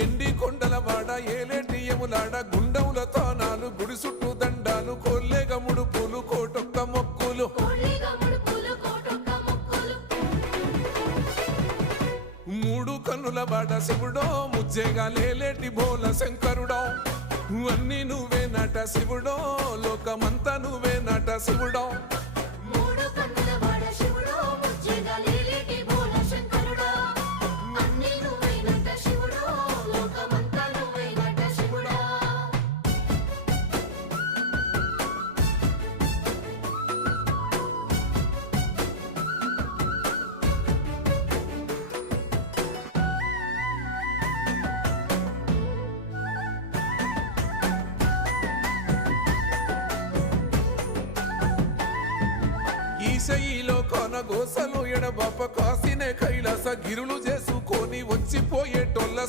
ఎండి కొండల వాడ ఏలేటియములాడ గుండముల తానాలు గుడి చుట్టూ దండాలు కొల్లేగ ముడుపులు కోటొక్క మొక్కులు మూడు కన్నుల వాడ శివుడో ముజ్జేగా లేలేటి బోల శంకరుడో అన్ని నువ్వే నట శివుడో లోకమంతా నువ్వే నట శివుడో ఈశయిలో కొనగోసలు ఎడబాప కాసినే కైలాస గిరులు చేసుకొని వచ్చిపోయేటోళ్ళ